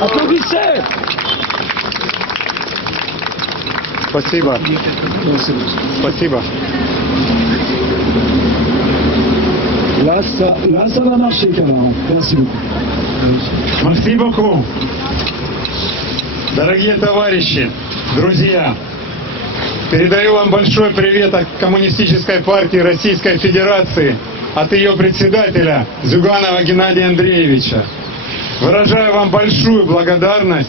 Applaudissez. Спасибо. Спасибо. Là, ça va marcher, camarades. Merci beaucoup. Merci beaucoup. Дорогие товарищи, друзья, передаю вам большой привет от Коммунистической партии Российской Федерации, от ее председателя Зюганова Геннадия Андреевича. Выражаю вам большую благодарность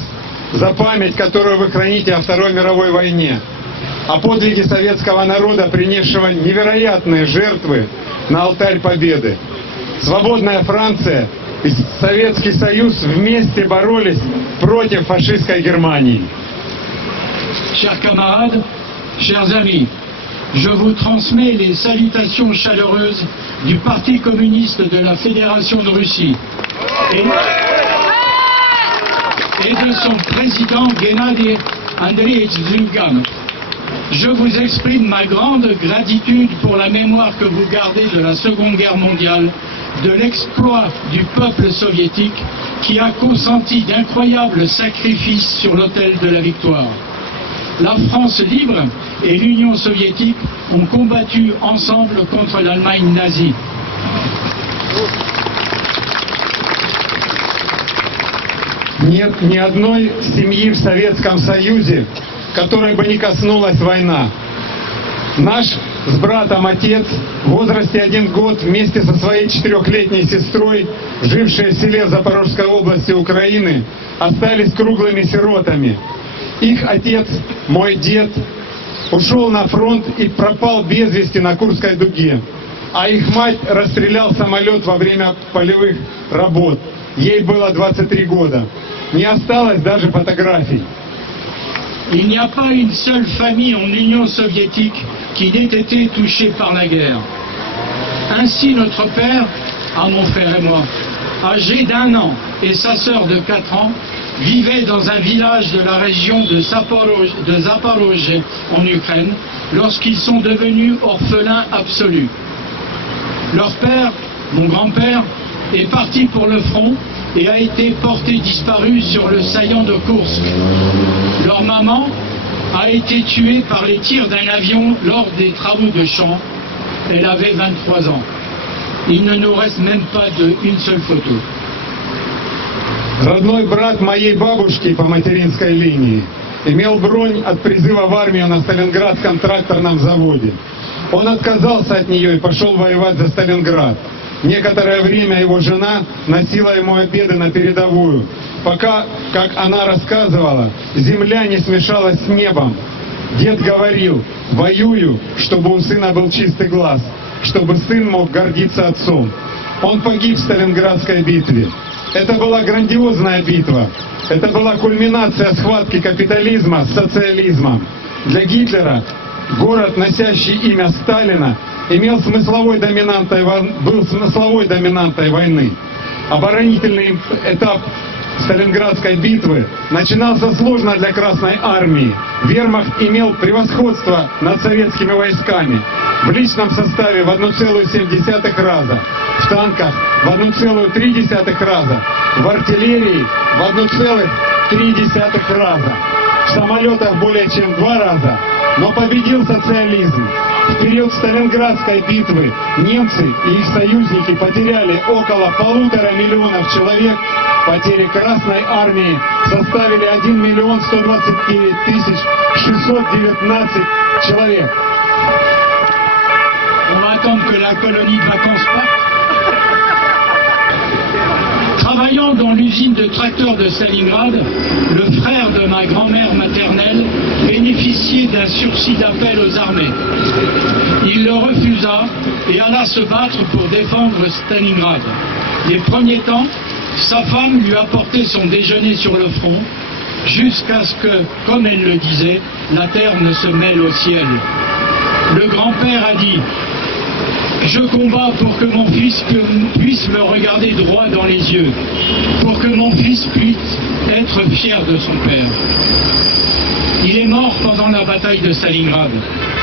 за память, которую вы храните о Второй мировой войне, о подвиге советского народа, принесшего невероятные жертвы на алтарь Победы. Свободная Франция и Советский Союз вместе боролись против фашистской Германии. Chers camarades, chers amis, je vous transmets les salutations chaleureuses du Parti communiste de la Fédération de Russie et de son président Gennady Andreevich Zyuganov. Je vous exprime ma grande gratitude pour la mémoire que vous gardez de la Seconde Guerre mondiale, de l'exploit du peuple soviétique qui a consenti d'incroyables sacrifices sur l'autel de la victoire. La France libre et l'Union soviétique ont combattu ensemble contre l'Allemagne nazie. Нет ни одной семьи в Советском Союзе, которой бы не коснулась война. Наш с братом отец в возрасте 1 год вместе со своей 4-летней сестрой, жившие в селе в Запорожской области Украины, остались круглыми сиротами. Их отец, мой дед, ушел на фронт и пропал без вести на Курской дуге, а их мать расстрелял самолет во время полевых работ. Ей было 23 года. Не осталось даже фотографий. Il n'y a pas une seule famille en Union soviétique qui n'ait été touchée par la guerre. Ainsi, notre père, à mon frère et moi, âgé d'1 an et sa sœur de 4 ans, vivaient dans un village de la région de Zaporozhye en Ukraine lorsqu'ils sont devenus orphelins absolus. Leur père, mon grand-père, est parti pour le front et a été porté disparu sur le saillant de Koursk. Leur maman a été tuée par les tirs d'un avion lors des travaux de champ. Elle avait 23 ans. Il ne nous reste même pas une seule photo. Родной брат моей бабушки по материнской линии имел бронь от призыва в армию на Сталинградском тракторном заводе. Он отказался от нее и пошел воевать за Сталинград. Некоторое время его жена носила ему обеды на передовую, пока, как она рассказывала, земля не смешалась с небом. Дед говорил: воюю, чтобы у сына был чистый глаз, чтобы сын мог гордиться отцом. Он погиб в Сталинградской битве. Это была грандиозная битва. Это была кульминация схватки капитализма с социализмом. Для Гитлера город, носящий имя Сталина, был смысловой доминантой войны. Оборонительный этап Сталинградской битвы начинался сложно для Красной армии. Вермахт имел превосходство над советскими войсками в личном составе в 1,7 раза, в танках в 1,3 раза, в артиллерии в 1,3 раза, в самолетах более чем в 2 раза, но победил социализм. В период Сталинградской битвы немцы и их союзники потеряли около 1,5 миллиона человек. Потери Красной армии составили 1 129 619 человек. On va attendre que la colonie de vacances parte. Travaillant dans l'usine de tracteurs de Stalingrad, le frère de ma grand-mère maternelle bénéficiait d'un sursis d'appel aux armées. Il le refusa et alla se battre pour défendre Stalingrad. Les premiers temps, sa femme lui apportait son déjeuner sur le front, jusqu'à ce que, comme elle le disait, la terre ne se mêle au ciel. Le grand-père a dit: je combats pour que mon fils puisse me regarder droit dans les yeux, pour que mon fils puisse être fier de son père. Il est mort pendant la bataille de Stalingrad.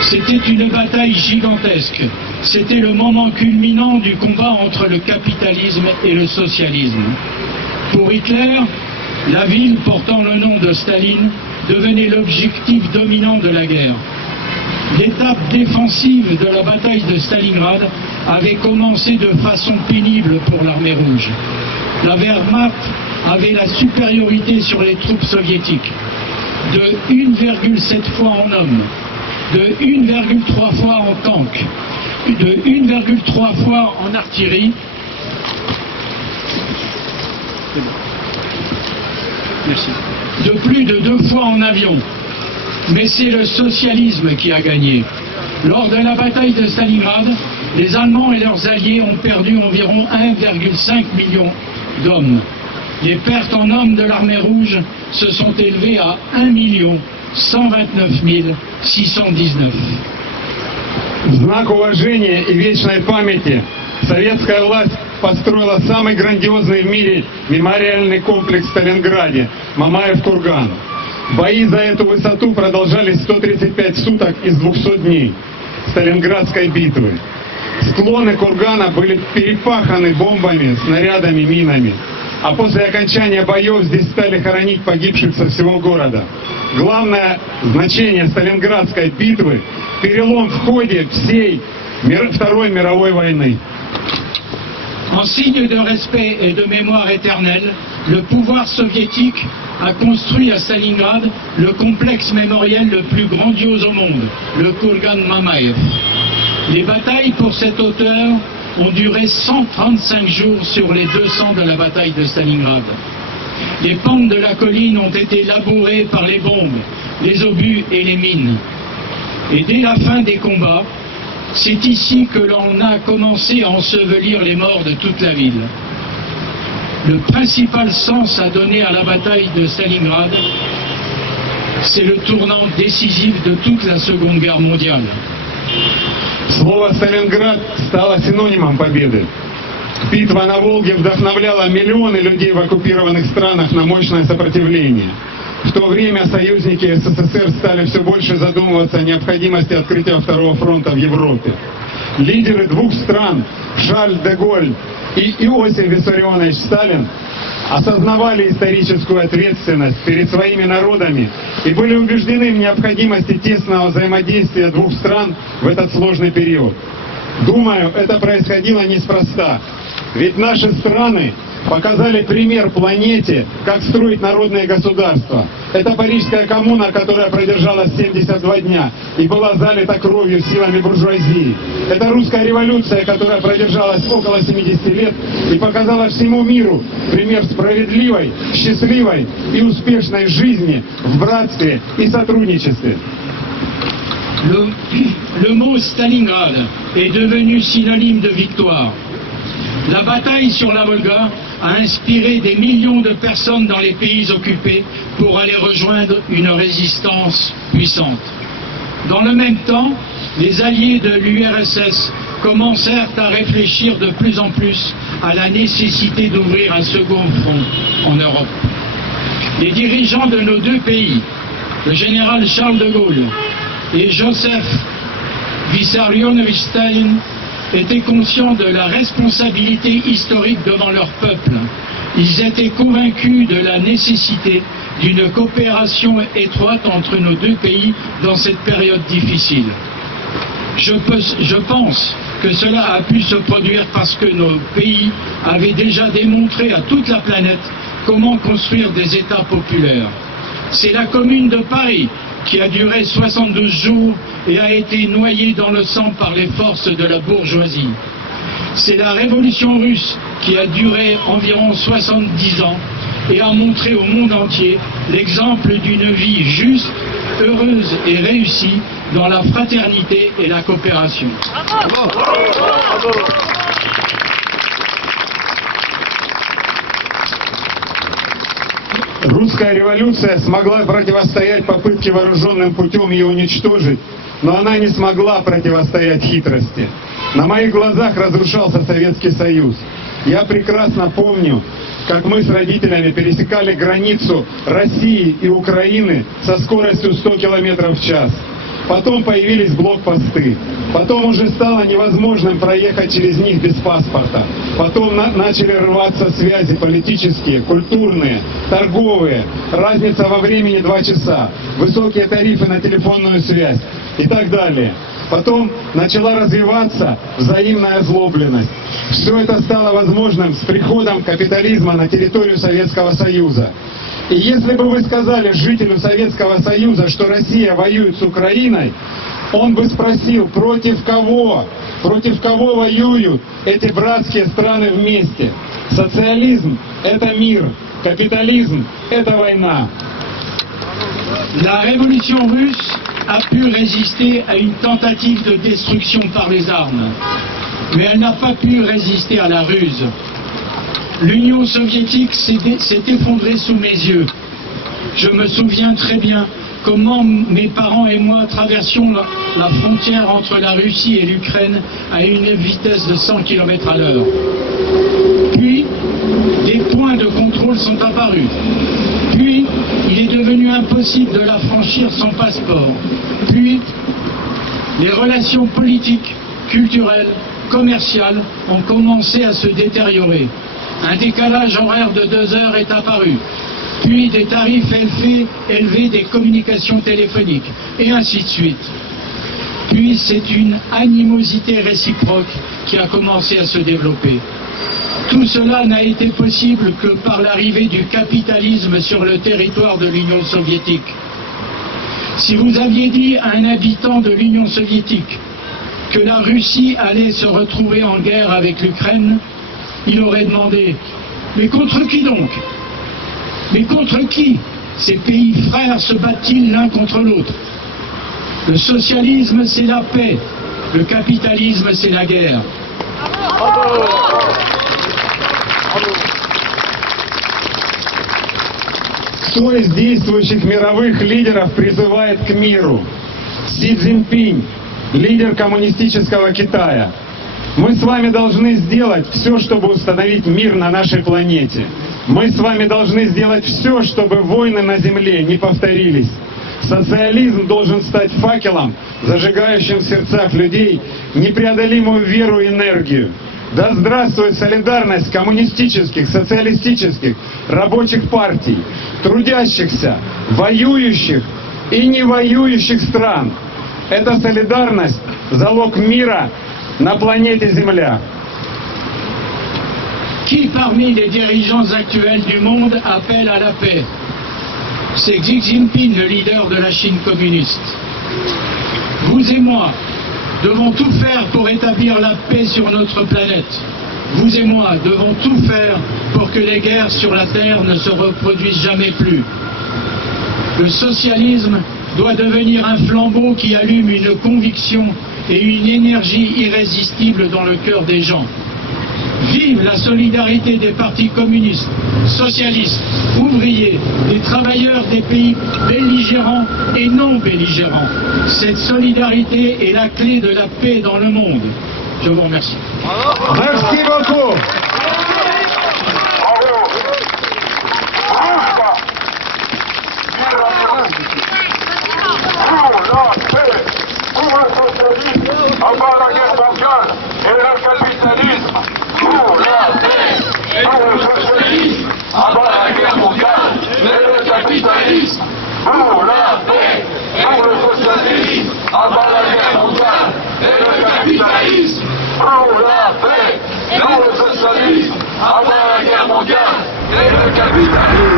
C'était une bataille gigantesque. C'était le moment culminant du combat entre le capitalisme et le socialisme. Pour Hitler, La ville portant le nom de Staline devenait l'objectif dominant de la guerre. L'étape défensive de la bataille de Stalingrad avait commencé de façon pénible pour l'armée rouge. La Wehrmacht avait la supériorité sur les troupes soviétiques de 1,7 fois en hommes, de 1,3 fois en tank, de 1,3 fois en artillerie, de plus de 2 fois en avion. Mais c'est le socialisme qui a gagné. Lors de la bataille de Stalingrad, les Allemands et leurs alliés ont perdu environ 1,5 million d'hommes. Les pertes en hommes de l'armée rouge se sont élevées à 1 129 619. В знак уважения и вечной памяти советская власть построила самый грандиозный в мире мемориальный комплекс в Сталинграде – Мамаев-Курган. Бои за эту высоту продолжались 135 суток из 200 дней Сталинградской битвы. Склоны кургана были перепаханы бомбами, снарядами, минами. А после окончания боев здесь стали хоронить погибших со всего города. Главное значение Сталинградской битвы – перелом в ходе всей Второй мировой войны. En signe de respect et de mémoire éternelle, le pouvoir soviétique a construit à Stalingrad le complexe mémoriel le plus grandiose au monde, le Kurgan Mamaev. Les batailles pour cette hauteur ont duré 135 jours sur les 200 de la bataille de Stalingrad. Les pentes de la colline ont été labourées par les bombes, les obus et les mines. Et dès la fin des combats, c'est ici que l'on a commencé à ensevelir les morts de toute la ville. Le principal sens à donner à la bataille de Stalingrad, c'est le tournant décisif de toute la Seconde Guerre mondiale. Слово «Сталинград» стало синонимом победы. Битва на Волге вдохновляла миллионы людей в оккупированных странах на мощное сопротивление. В то время союзники СССР стали все больше задумываться о необходимости открытия Второго фронта в Европе. Лидеры двух стран, Шарль де Голль и Иосиф Виссарионович Сталин, осознавали историческую ответственность перед своими народами и были убеждены в необходимости тесного взаимодействия двух стран в этот сложный период. Думаю, это происходило неспроста, ведь наши страны показали пример планете, как строить народные государства. Это Парижская коммуна, которая продержалась 72 дня и была залита кровью силами буржуазии. Это Русская революция, которая продержалась около 70 лет и показала всему миру пример справедливой, счастливой и успешной жизни в братстве и сотрудничестве. Le mot Stalingrad est devenu synonyme de victoire. La bataille sur la Volga a inspiré des millions de personnes dans les pays occupés pour aller rejoindre une résistance puissante. Dans le même temps, les alliés de l'URSS commencèrent à réfléchir de plus en plus à la nécessité d'ouvrir un second front en Europe. Les dirigeants de nos deux pays, le général Charles de Gaulle et Joseph Vissarionovitch Staline, étaient conscients de la responsabilité historique devant leur peuple. Ils étaient convaincus de la nécessité d'une coopération étroite entre nos deux pays dans cette période difficile. Je pense que cela a pu se produire parce que nos pays avaient déjà démontré à toute la planète comment construire des États populaires. C'est la Commune de Paris qui a duré 72 jours et a été noyée dans le sang par les forces de la bourgeoisie. C'est la révolution russe qui a duré environ 70 ans et a montré au monde entier l'exemple d'une vie juste, heureuse et réussie dans la fraternité et la coopération. Русская революция смогла противостоять попытке вооруженным путем ее уничтожить, но она не смогла противостоять хитрости. На моих глазах разрушался Советский Союз. Я прекрасно помню, как мы с родителями пересекали границу России и Украины со скоростью 100 км в час. Потом появились блокпосты. Потом уже стало невозможным проехать через них без паспорта. Потом начали рваться связи политические, культурные, торговые. Разница во времени 2 часа. Высокие тарифы на телефонную связь и так далее. Потом начала развиваться взаимная озлобленность. Все это стало возможным с приходом капитализма на территорию Советского Союза. И если бы вы сказали жителю Советского Союза, что Россия воюет с Украиной, он бы спросил, против кого? Против кого воюют эти братские страны вместе? Социализм – это мир, капитализм – это война. La révolution russe a pu résister à une tentative de destruction par les armes, mais elle n'a pas pu résister à la ruse. L'Union soviétique s'est effondrée sous mes yeux. Je me souviens très bien comment mes parents et moi traversions la frontière entre la Russie et l'Ukraine à une vitesse de 100 km à l'heure. Puis, des points de contrôle sont apparus. Puis, il est devenu impossible de la franchir sans passeport. Puis, les relations politiques, culturelles, commerciales ont commencé à se détériorer. Un décalage horaire de 2 heures est apparu. Puis des tarifs élevés des communications téléphoniques, et ainsi de suite. Puis c'est une animosité réciproque qui a commencé à se développer. Tout cela n'a été possible que par l'arrivée du capitalisme sur le territoire de l'Union soviétique. Si vous aviez dit à un habitant de l'Union soviétique que la Russie allait se retrouver en guerre avec l'Ukraine, il aurait demandé « Mais contre qui donc ? Mais contre qui ces pays frères se battent-ils l'un contre l'autre ? Le socialisme, c'est la paix. Le capitalisme, c'est la guerre. » Кто из действующих мировых лидеров призывает к миру? Си Цзиньпинь, лидер коммунистического Китая. Мы с вами должны сделать все, чтобы установить мир на нашей планете. Мы с вами должны сделать все, чтобы войны на Земле не повторились. Социализм должен стать факелом, зажигающим в сердцах людей непреодолимую веру и энергию. Да здравствует солидарность коммунистических, социалистических, рабочих партий, трудящихся, воюющих и не воюющих стран. Эта солидарность – залог мира на планете Земля. Qui parmi les dirigeants actuels du monde appelle à la paix? C'est Xi Jinping, le leader de la Chine communiste. Vous et moi devons tout faire pour établir la paix sur notre planète. Vous et moi devons tout faire pour que les guerres sur la Terre ne se reproduisent jamais plus. Le socialisme doit devenir un flambeau qui allume une conviction et une énergie irrésistible dans le cœur des gens. Vive la solidarité des partis communistes, socialistes, ouvriers, des travailleurs des pays belligérants et non belligérants. Cette solidarité est la clé de la paix dans le monde. Je vous remercie. Merci beaucoup. Avant la guerre mondiale et le capitalisme, pour la paix, pour le socialisme. Avant la guerre mondiale et le capitalisme, pour la paix, pour le socialisme. Avant la guerre mondiale et le capitalisme.